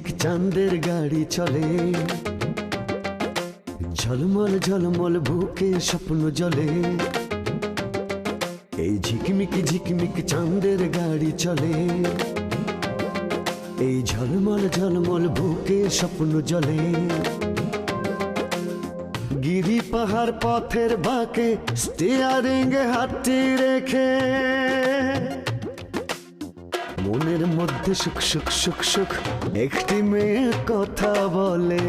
ঝিকমিক চাঁদের গাড়ি চলে, ঝলমল ঝলমল বুকে স্বপ্ন জলে। এই ঝিকমিক ঝিকমিক চাঁদের গাড়ি চলে, এই ঝলমল ঝলমল বুকে স্বপ্ন জলে। গিরি পাহাড় পথের বাঁকে স্টিয়ারিং হাতটি রেখে মনের মধ্যে সুখ সুখ সুখ সুখ একটি মেয়ে কথা বলে।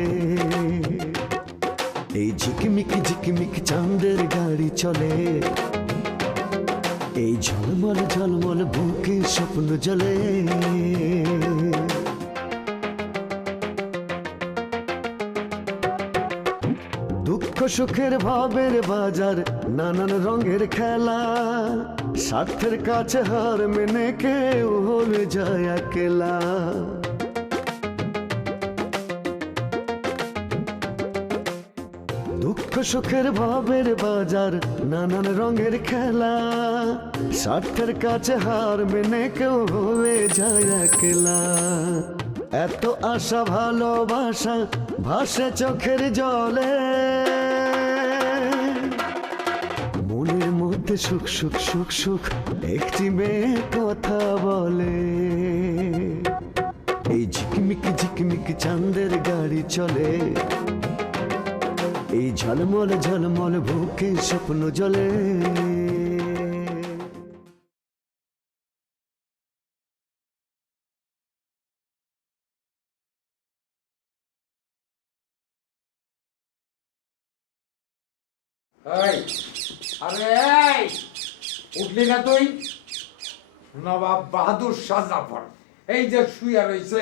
এই ঝিকমিক ঝিকমিক চাঁদের গাড়ি চলে, এই ঝলমল ঝলমল বুকে স্বপ্ন জলে। দুঃখ সুখের ভাবের বাজার, নানান রঙের খেলা, স্বার্থের কাছে হার মেনে কেউ হয়ে যায় একলা। দুঃখ সুখের ভাবের বাজার, নানান রঙের খেলা, স্বার্থের কাছে হার মেনে কেউ হয়ে যায় একলা। এত আশা ভালোবাসা ভাসে চোখের জলে, মনের মধ্যে সুখ সুখ সুখ সুখ একটি মেয়ে কথা বলে। এই ঝিকমিক ঝিকমিক চাঁদের গাড়ি চলে, এই ঝলমল ঝলমল বুকে স্বপ্ন জলে। উঠলি না তুই? নবাব বাহাদুর শাহ জাফর এই যে শুয়ে রয়েছে,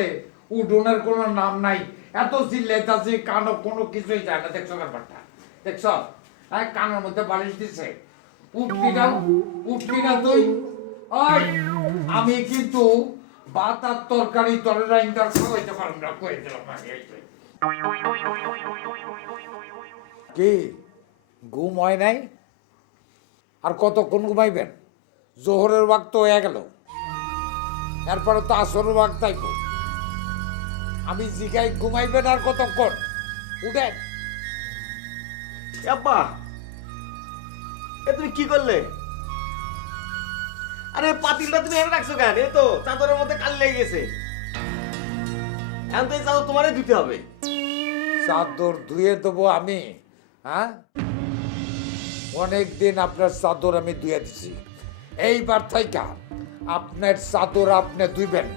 উঠোনের কোনো নাম নাই, এত চিল্লাইতাছে, কানো কোনো কিছুই যায় না। দেখছো ব্যাপারটা? দেখছ কানের মধ্যে বালিশ দিছে। উঠলি না, উঠলি না তুই? ওই আমি কিন্তু ভাত আর তরকারি তরেরা ইন্টার খাওয়াইতে পারব না, কয়ে দিলাম আমি। কি ঘুম হয় নাই? আর কতক্ষণ ঘুমাইবেন? জোহরের ওয়াক্ত হয়ে গেল, এরপরে তো আসরের ওয়াক্ত আইব। আমি জিগাই ঘুমাইবেন আর কতক্ষণ? উঠেন। আব্বা, এ তুমি কি করলে? আরে পাতিলটা তুমি এনে রাখছো কেন? এই তো চাদরের মধ্যে কালি লেগে গেছে। এখন তো এই চাদর তোমারই ধুতে হবে। চাদর ধুয়ে দেবো আমি? হ্যাঁ, অনেকদিন আপনার চাদর আমি ধুয়ে দিছি। এইবার থাইকা আপনার চাদর আপনি ধুইবেন,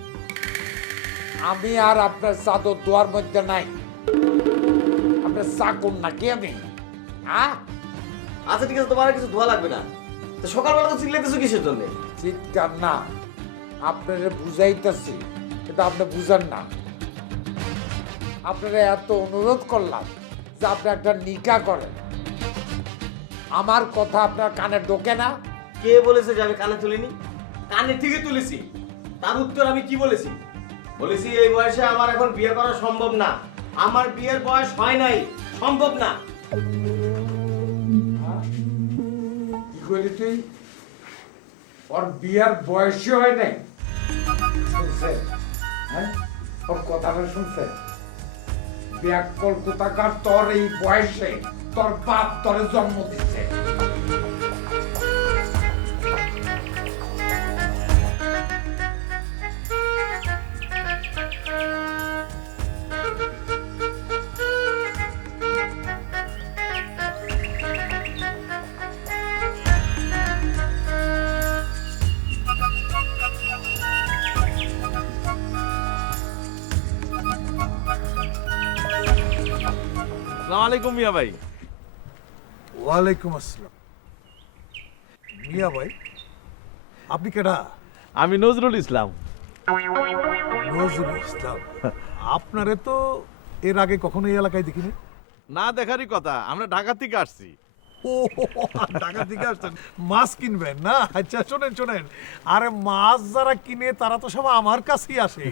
আমি আর আপনার চাদর ধোয়ার মধ্যে নাই। আপনার চাকর নাকি আমি? হ্যাঁ, আচ্ছা ঠিক আছে, তোমার আর কিছু ধোয়া লাগবে না। তো সকালবেলা তো চিল্লাইতেছো কিসের জন্য? চিৎকার না, আপনারা বুঝাইতেছি, কিন্তু আপনি বুঝান না। আপনারা এত অনুরোধ করলাম যে আপনি একটা নিকা করেন, আমার কথা আপনার কানে ঢোকে না? কে বলেছে যে আমি কানে তুলিনি? কানে ঠিকই তুলেছি। তার উত্তর আমি কি বলেছি? বলেছি এই বয়সে আমার এখন বিয়ে করা সম্ভব না, আমার বিয়ের বয়স হয় নাই, সম্ভব না। কি করলি তুই? ওর বিয়ার বয়সই হয় নাই? শুনছেন? হ্যাঁ, ওর কথাটা শুনছেন? ব্যাকল কোথাকার, তোর এই বয়সে তোর বাপ তোরে জন্ম দিচ্ছে। আসসালামু আলাইকুম মিয়া ভাই। ওয়ালাইকুম আসসালাম। মিয়া ভাই, আপনি কেডা? আমি নজরুল ইসলাম। নজরুল ইসলাম। আপনারে তো এর আগে কখনো এই এলাকায় দেখিনি। না দেখারই কথা, আমরা ঢাকা থেকে আসছি। ও, ঢাকা থেকে আসছেন মাছ কিনবেন না? আচ্ছা শোনেন শোনেন, আরে মাছ যারা কিনে তারা তো সব আমার কাছেই আসে।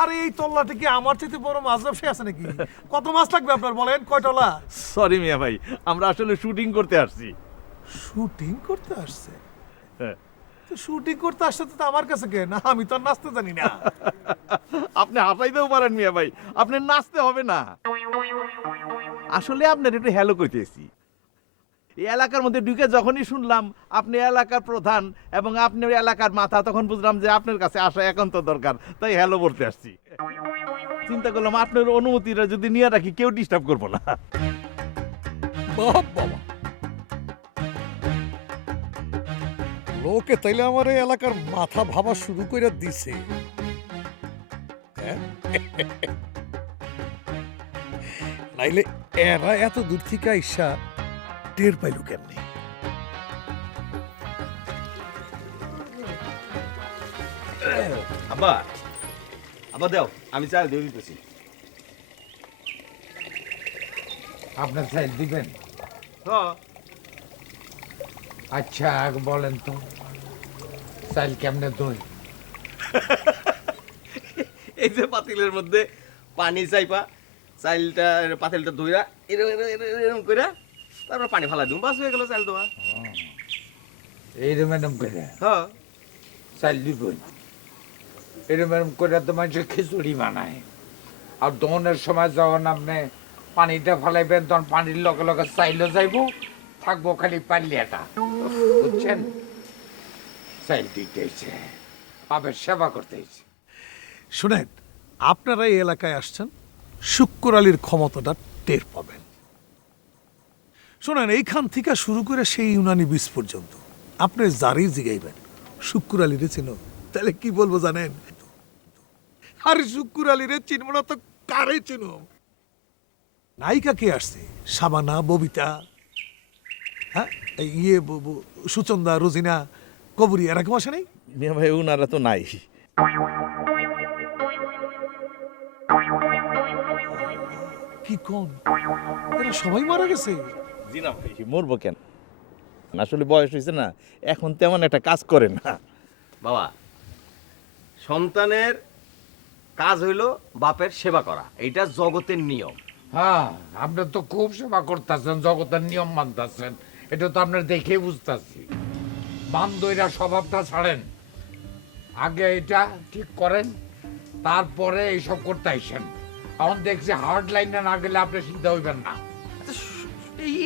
আরে এই তল্লাটি কি আমার চাইতে বড় মাছ ব্যবসায়ী আছে নাকি? কত মাছ লাগবে আপনার বলেন, কয় টলা? সরি মিয়া ভাই, আমরা আসলে শুটিং করতে আসছি। শুটিং করতে আসছে? হ্যাঁ। শুটিং করতে আসতে তো আমার কাছে কে না, আমি তো আর নাচতে জানি না। আপনি হাসাইতেও পারেন মিয়া ভাই, আপনি নাচতে হবে না। আসলে আপনার একটু হ্যালো কইতেছি। এই এলাকার মধ্যে ঢুকে যখনই শুনলাম আপনি এলাকার প্রধান এবং আপনি ওই এলাকার মাথা, তখন বুঝলাম যে আপনার কাছে আসা একান্ত দরকার, তাই হ্যালো বলতে আসছি। চিন্তা করলাম আপনার অনুমতিটা যদি নিয়ে রাখি কেউ ডিস্টার্ব করবো না। বাবা, লোকে তাইলে আমার এই এলাকার মাথা ভাবা শুরু করে দিছে। হ্যাঁ? নাইলে এরা এত দূর থেকে আইসা টের পাইল কেমনি? আব্বা, আব্বা দাও, আমি চাল দিয়ে দিতেছি। আপনার চাইল দিবেন? আচ্ছা আগে বলেন তো চাইল কেমনে দই? এই যে পাতিলের মধ্যে পানি চাইপা, চাইলটা পাতিলটা ধুইরা এরকম কইরা তারপর পানি ফালা দিম, বাস হয়ে গেল চাইল দেওয়া। এইরকম এরকম করে হ্যাঁ, চাইল দিবেন? এরকম এরকম করে তো মানুষের খিচুড়ি বানায়। আর দহনের সময় যখন আপনি পানিটা ফেলাইবেন তখন পানির লগে লগে চাইলও যাইব, থাকবো খালি পাল্লিয়াটা, বুঝছেন? চাইল দিতেছে, পাপের সেবা করতেছে। শুনেন, আপনারা এই এলাকায় আসছেন, শুক্কুর আলীর ক্ষমতাটা টের পাবেন। শুনেন, এইখান থেকে শুরু করে সেই ইউনানি বীজ পর্যন্ত আপনি যারই জিগাইবেন শুক্কুর আলীরে চিনো, তাহলে কি বলবো জানেন? আরে শুক্কুর আলীরে চিনব না তো কারে চিনো? নায়িকা কে আসছে? শাবানা, ববিতা, হ্যাঁ, এই সুচন্দা, রোজিনা, কবরী, এরকম আসে নাই? মিয়া ভাই উনারা তো নাই। কি কোন, এরা সবাই মারা গেছে? জি না ভাই, মরবো কেন? আসলে বয়স হয়েছে না, এখন তেমন একটা কাজ করে না। বাবা, সন্তানের কাজ হইল বাপের সেবা করা, এইটা জগতের নিয়ম। হ্যাঁ, আপনি তো খুব সেবা করতেছেন, জগতের নিয়ম মানতেছেন, এটা তো আপনার দেখে বুঝতেছি। বান্ধবীরা স্বভাবটা ছাড়েন, আগে এটা ঠিক করেন, তারপরে এইসব করতে আইসেন। এখন দেখছি হার্ড লাইনে না গেলে আপনি সিদ্ধা হইবেন না। আচ্ছা,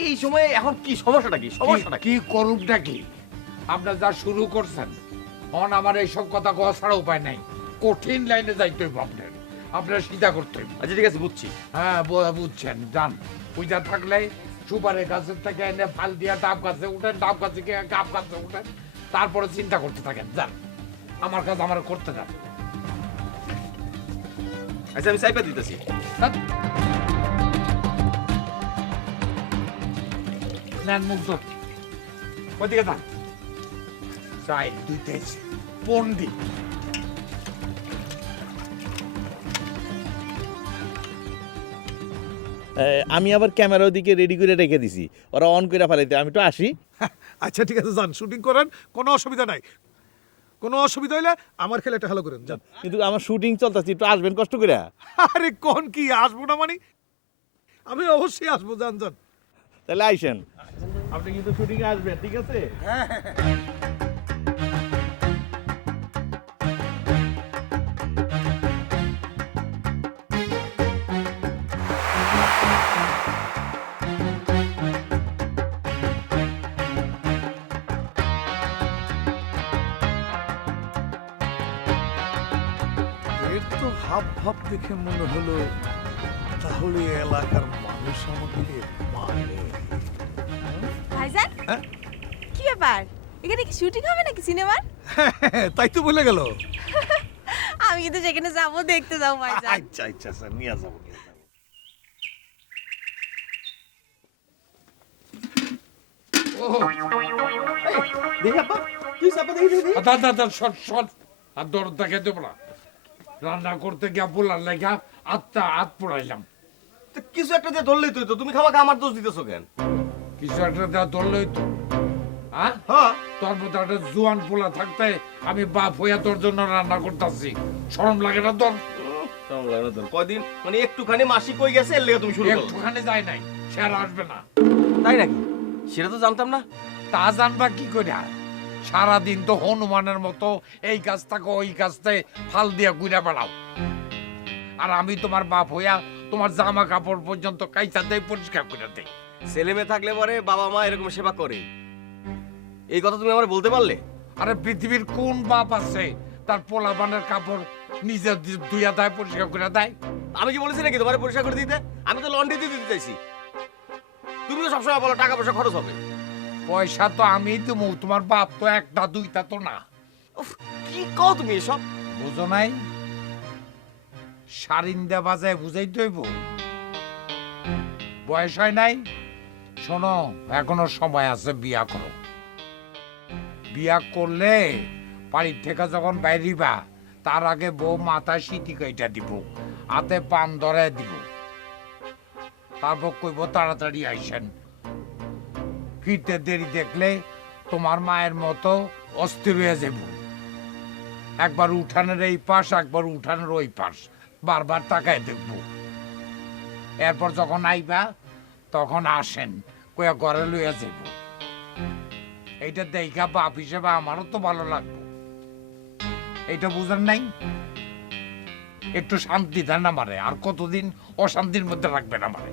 এই সময়ে এখন কি সমস্যাটা, কি সমস্যাটা কি করুকটা কি? আপনার যা শুরু করছেন, এখন আমার এইসব কথা কথা ছাড়া উপায় নাই। কঠিন লাইনে যাইতে হইব আপনার, আপনার সিধা করতে হইব। আচ্ছা ঠিক আছে, বুঝছি। হ্যাঁ, বুঝছেন, যান। পূজা থাকলে সুপারের গাছের থেকে এনে ফাল দিয়া ডাব গাছে উঠেন, ডাব গাছে গিয়ে গাব গাছে উঠেন, তারপরে চিন্তা করতে থাকেন। যান, আমার কাজ আমার করতে যান। আচ্ছা, আমি চাইপা দিতেছি। ধ্যাৎ। নেন মুগ্ধ, ওইদিকে যান। চাই দিতেছি পন্ডিত। আমি আবার ক্যামেরা ওদিকে রেডি করে রেখে দিছি, ওরা অন করে ফেলাইতে, আমি তো আসি। আচ্ছা ঠিক আছে, যান, শুটিং করেন, কোনো অসুবিধা নাই। কোনো অসুবিধা হইলে আমার খেলাটা ভালো করেন, যান। কিন্তু আমার শুটিং চলতেছি, একটু আসবেন কষ্ট করে। আরে কোন কি, আসবো না মানে? আমি অবশ্যই আসবো, যান যান। তাহলে আইসেন, আপনি কিন্তু শুটিং এ আসবেন, ঠিক আছে? এর তো হাব ভাব দেখে মনে হলো তাহলে এলাকার মানুষ আমাকে মানে। ভাইজান, হ্যাঁ? কি ব্যাপার? এখানে কি শুটিং হবে নাকি সিনেমার? তাই তো বলে গেল। আমি কিন্তু সেখানে যাবো, দেখতে যাবো ভাইজান। আচ্ছা আচ্ছা স্যার, নিয়ে যাবো, নিয়ে যাবো। দেখি আপা, তুই চাপা দেখি। আর দরদা খেতে পারা রান্না করতে গিয়া বলার লেখা হাত পোড়াইলাম। কিছু একটা দিয়ে ধরলেই তুই তো, তুমি খামাকে আমার দোষ দিতেছো কেন? কিছু একটা দেওয়া ধরলই তো। হ্যাঁ, হ্যাঁ, তোর মতো একটা জোয়ান পোলা থাকতে আমি বাপ হইয়া তোর জন্য রান্না করতেছি, শরম লাগে না তোর? কয়দিন মানে একটুখানি মাসি কই গেছে, এর লেগে তুমি শুরু করো। একটুখানি যায় নাই, সে আর আসবে না। তাই নাকি? সেটা তো জানতাম না। তা জানবা কি করে? সারাদিন তো হনুমানের মতো এই গাছ থেকে ওই গাছতে ফাল দিয়া ঘুরে বেড়াও, আর আমি তোমার বাপ হইয়া তোমার জামা কাপড় পর্যন্ত কাইচা দেই, পরিষ্কার করে দেই। ছেলে মেয়ে থাকলে পরে বাবা মা এরকম সেবা করে, এই কথা তুমি আমার বলতে পারলে? আরে পৃথিবীর কোন বাপ আছে তার পোলাপানের কাপড় নিজে ধুইয়া দেয়, পরিষ্কার করে দেয়? আমি কি বলেছি নাকি তোমার পরিষ্কার করে দিতে? আমি তো লন্ড্রি দিয়ে দিতে চাইছি। তুমি তো সবসময় বলো টাকা পয়সা খরচ হবে। পয়সা তো আমি দেবো, তোমার বাপ তো একটা দুইটা তো না। উফ, কি কও তুমি এসব? বুঝো নাই? সারিন্দা বাজায় বুঝাই দইব, বয়স হয় নাই। শোনো, এখনো সময় আছে, বিয়া করো। বিয়া করলে বাড়ির থেকে যখন বাইরিবা তার আগে বউ মাথায় সিটি কাইটা দিব, হাতে পান ধরে দিব, তারপর কইব তাড়াতাড়ি আইসেন। ফিরতে দেরি দেখলে তোমার মায়ের মতো অস্থির হয়ে যাব। একবার উঠানের এই পাশ, একবার উঠানের ওই পাশ, বারবার তাকায় দেখব। এরপর যখন আইবা তখন আসেন কয়া ঘরে লইয়া যাব। এইটা দেখা বাপ হিসেবে আমারও তো ভালো লাগবে। এইটা বুঝেন নাই? একটু শান্তি দেন আমারে, আর কতদিন অশান্তির মধ্যে রাখবেন আমারে?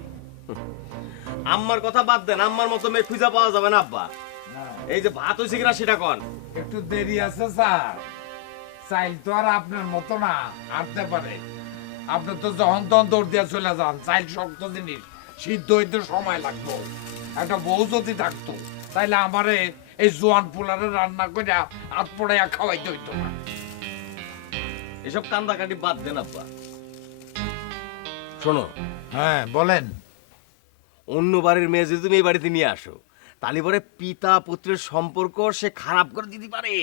আম্মার কথা বাদ দেন, আম্মার মতো মেয়ে খুঁজা পাওয়া যাবে না আব্বা। এই যে ভাত হয়েছে কিনা সেটা কন। একটু দেরি আছে স্যার, চাইল তো আর আপনার মতো না আনতে পারে। আপনি তো যখন তখন দৌড় দিয়ে চলে যান, চাইল শক্ত জিনিস, সিদ্ধ হইতে সময় লাগতো। একটা বউ যদি থাকতো তাইলে আমারে এই জোয়ান পোলারে রান্না করে হাত পড়াইয়া খাওয়াইতে হইতো না। এসব কান্দাকাটি বাদ দেন আব্বা। শোনো, হ্যাঁ বলেন। অন্য বাড়ির মেয়ে যদি তুমি এই বাড়িতে নিয়ে আসো, তাহলে পরে পিতা পুত্রের সম্পর্ক সে খারাপ করে দিতে পারে।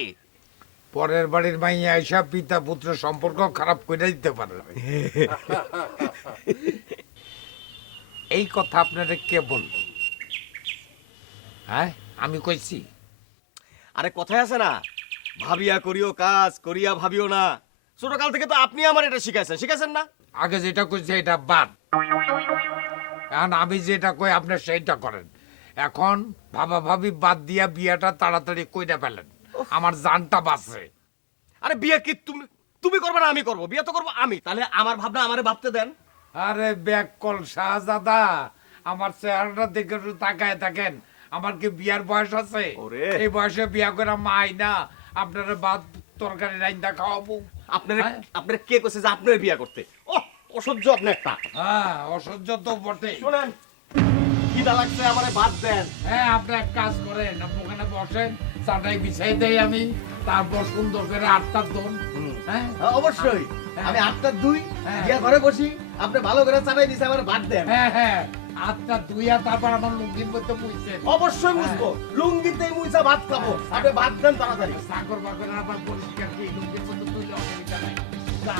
পরের বাড়ির মাইয়া আইসা পিতা পুত্রের সম্পর্ক খারাপ করে দিতে পারে। এই কথা আপনারা কে বলল? হ্যাঁ, আমি কইছি? আরে কথায় আছে না, ভাবিয়া করিও কাজ, করিয়া ভাবিও না। ছোটকাল থেকে তো আপনি আমার এটা শিখাইছেন না? আগে যেটা কইছে এটা বাদ, এখন আমি যেটা কই আপনি সেইটা করেন। এখন ভাবা ভাবি বাদ দিয়া বিয়াটা তাড়াতাড়ি কইরা ফেলেন, আমার জানটা বাঁচে। আরে বিয়ে কি তুমি করবে না আমি করব? বিয়ে তো করবো আমি, তাহলে আমার ভাবনা আমারে ভাবতে দেন। আরে ব্যাক কল শাহজাদা, আমার চেহারাটা দেখে একটু তাকায় থাকেন। আমার কি বিয়ার বয়স আছে? ওরে। এই বয়সে বিয়া করে মাই না আপনারা ভাত তরকারি রাইন্দা খাওয়াবো? আপনারা হ্যাঁ? আপনারা কে কইছে যে আপনার বিয়ে করতে? ও অসহ্য আপনি একটা। হ্যাঁ, অসহ্য তো বটে। শুনেন, খিদা লাগছে, আমারে ভাত দেন। হ্যাঁ, আপনি এক কাজ করেন, আপনি ওখানে বসেন, চাটাই বিছাই দেই আমি, তারপর সুন্দর করে আটটা দোন। হ্যাঁ, হ্যাঁ, অবশ্যই। হ্যাঁ। আমি 8টা 2 হ্যাঁ। গিয়া ঘরে বসি, আপনি ভালো করে চাটাই দিছে আমার ভাত দেন। হ্যাঁ, হ্যাঁ, আটটা ধুইয়া তারপর আমার লুঙ্গির মধ্যে মুইছেন। অবশ্যই বুঝবো, লুঙ্গিতেই মুইসা ভাত খাবো। আপনি ভাত দেন তাড়াতাড়ি। সাগর বাগর আবার পরিষ্কার কি লুঙ্গির মধ্যে তুইলে অসুবিধা নাই। যা।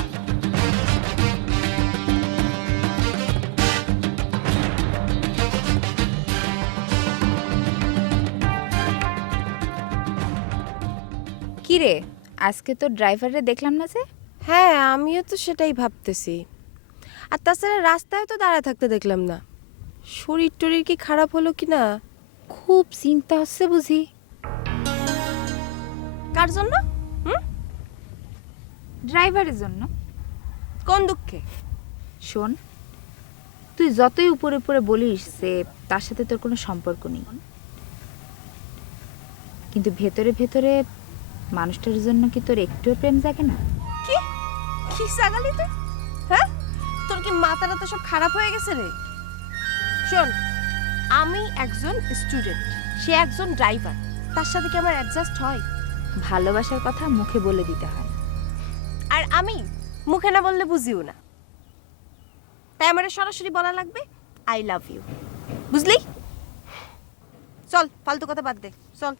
কি রে, আজকে তো ড্রাইভারে দেখলাম না যে? হ্যাঁ, আমিও তো সেটাই ভাবতেছি। আর তাছাড়া রাস্তায় তো দাঁড়ায় থাকতে দেখলাম না। শরীর টরীর কি খারাপ হলো কি না? খুব চিন্তা হচ্ছে বুঝি। কার জন্য? ড্রাইভারের জন্য। কোন দুঃখে? শোন, তুই যতই উপরে উপরে বলিস যে তার সাথে তোর কোনো সম্পর্ক নেই, কিন্তু ভেতরে ভেতরে মানুষটার জন্য কি তোর একটুও প্রেম জাগে না? কি কি সাগালি তুই? হ্যাঁ, তোর কি মাথাটা তো সব খারাপ হয়ে গেছে রে? শোন, আমি একজন স্টুডেন্ট, সে একজন ড্রাইভার, তার সাথে কি আমার অ্যাডজাস্ট হয়? ভালোবাসার কথা মুখে বলে দিতে হয়। আর আমি মুখে না বললে বুঝিও না, তাই আমার সরাসরি বলা লাগবে আই লাভ ইউ, বুঝলি? চল, ফালতু কথা বাদ দে, চল।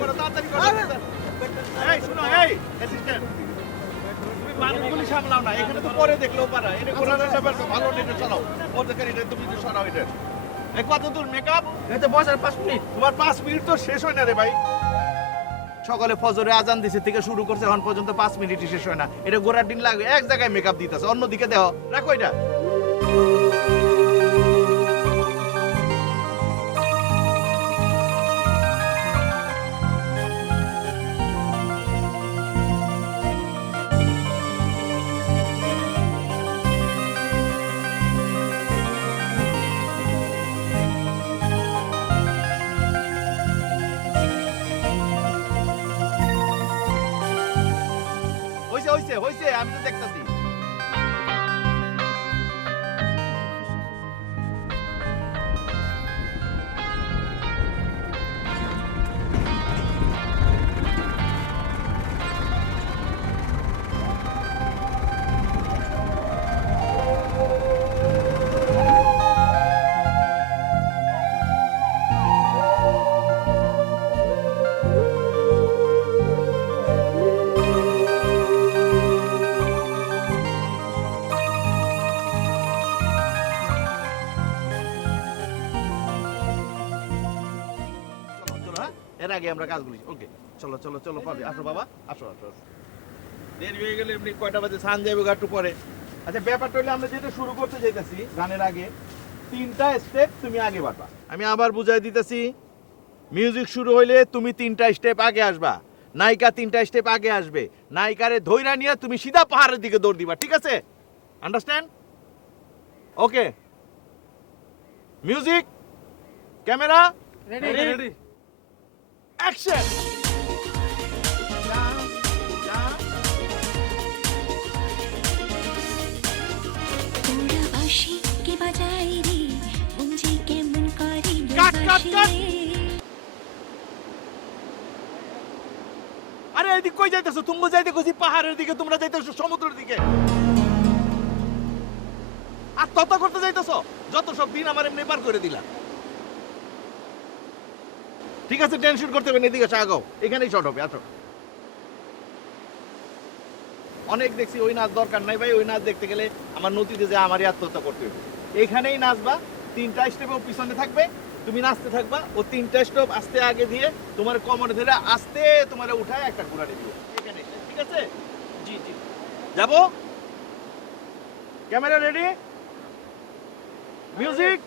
করো, তাড়াতাড়ি করো। এই শোনো, এই অ্যাসিস্ট্যান্ট, তুমি মানুষগুলি সামলাও না, এখানে তো পরে দেখলেও পারা, এটা ঘোরানোর ব্যাপার তো, ভালো এটা চালাও, মধ্যেখানে এটা তুমি একটু সরাও এটা। এই কত দূর মেকআপ? এই তো বসার 5 মিনিট। তোমার 5 মিনিট তো শেষ হয় না রে ভাই। সকালে ফজরে আজান দিছে থেকে শুরু করছে, এখন পর্যন্ত 5 মিনিটই শেষ হয় না। এটা গোড়ার দিন লাগবে, এক জায়গায় মেকআপ দিতেছে, অন্যদিকে দেও, রাখো এটা। হইছে হইছে হইছে, আমি তো দেখতাছি। চলো চলো, হ্যাঁ, এর আগে আমরা কাজগুলি, ওকে চলো চলো চলো, পাবে, আসো বাবা, আসো আসো আসো। দেরি হয়ে গেলে এমনি কয়টা বাজে, সান যাবে একটু পরে। আচ্ছা, ব্যাপারটা হলে আমরা যেটা শুরু করতে যাইতাছি গানের আগে 3টা স্টেপ তুমি আগে বাড়বা। আমি আবার বুঝাই দিতেছি, মিউজিক শুরু হইলে তুমি 3টা স্টেপ আগে আসবা, নায়িকা 3টা স্টেপ আগে আসবে, নায়িকারে ধইরা নিয়ে তুমি সিধা পাহাড়ের দিকে দৌড় দিবা, ঠিক আছে? আন্ডারস্ট্যান্ড? ওকে, মিউজিক, ক্যামেরা, রেডি, অ্যাকশন। তোরা বাঁশি কে বাজায় রে, মন যে কেমন করে কাট, কাট, বাঁশি কাট। রে। আরে এদিক কই যাইতেছো? তুমি যাইতে কইছি পাহাড়ের দিকে, তোমরা যাইতেছো সমুদ্রের দিকে। আর তত করতে যাইতেছো, যত সব দিন আমার এমনি পার করে দিলা। ঠিক আছে, টেনশন করতে হবে না, এদিকে আগাও, এখানেই শর্ট হবে, আসো। অনেক দেখছি ওই নাচ দরকার নাই ভাই, ওই নাচ দেখতে গেলে আমার নদীতে যে আমারই আত্মহত্যা করতে হবে। এখানেই নাচবা, 3টা স্টেপ পিছনে থাকবে, তুমি নাচতে থাকবা, ও 3টা স্টেপ আস্তে আগে দিয়ে তোমার কোমরে ধরে আস্তে তোমার উঠায় একটা ঘোরাতে দিবে এখানে, ঠিক আছে? জি জি, যাবো। Camera ready, music,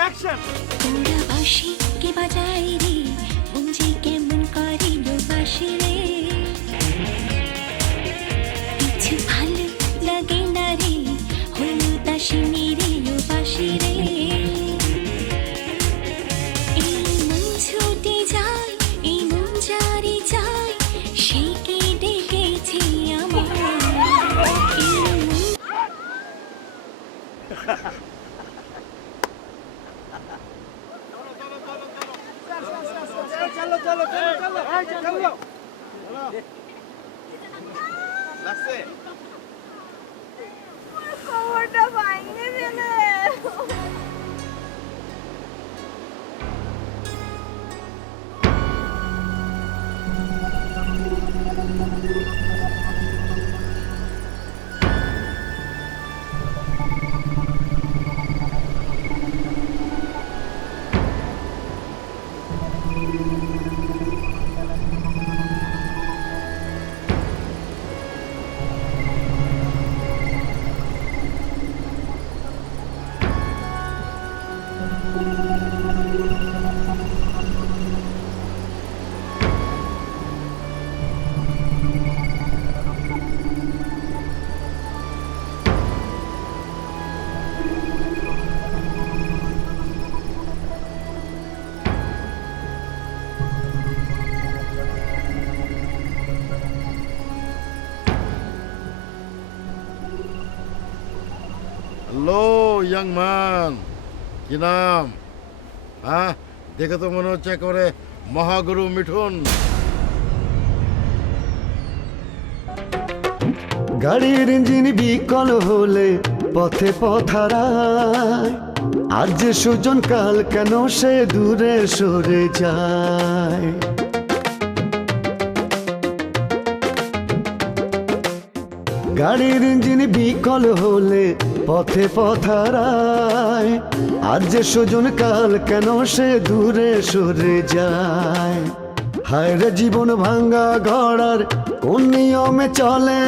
action. তোরা বাঁশি কে বাজায় রে, মন যে কেমন করে বাঁশি রে। কিছু ভালো লাগে না রে, হলো দাসিনী রে বাঁশি রে। এই মন ছুটে যায়, এই মন যারে যায়, সে কে ডেকেছে আমার। এই মন লাগছে? কোমরটা ভাঙে ফেলে। হ্যালো ইয়াং ম্যান, কি নাম? হ্যাঁ, দেখে তো মনে হচ্ছে একেবারে মহাগুরু মিঠুন। গাড়ির ইঞ্জিন বিকল হলে পথে পথারায়, আজ যে সুজন কাল কেন সে দূরে সরে যায়। গাড়ির ইঞ্জিন বিকল হলে পথে পথারায়, আজ যে সুজন কাল কেন সে দূরে সরে যায়। হায় রে জীবন ভাঙ্গা ঘোড়ার কোন নিয়মে চলে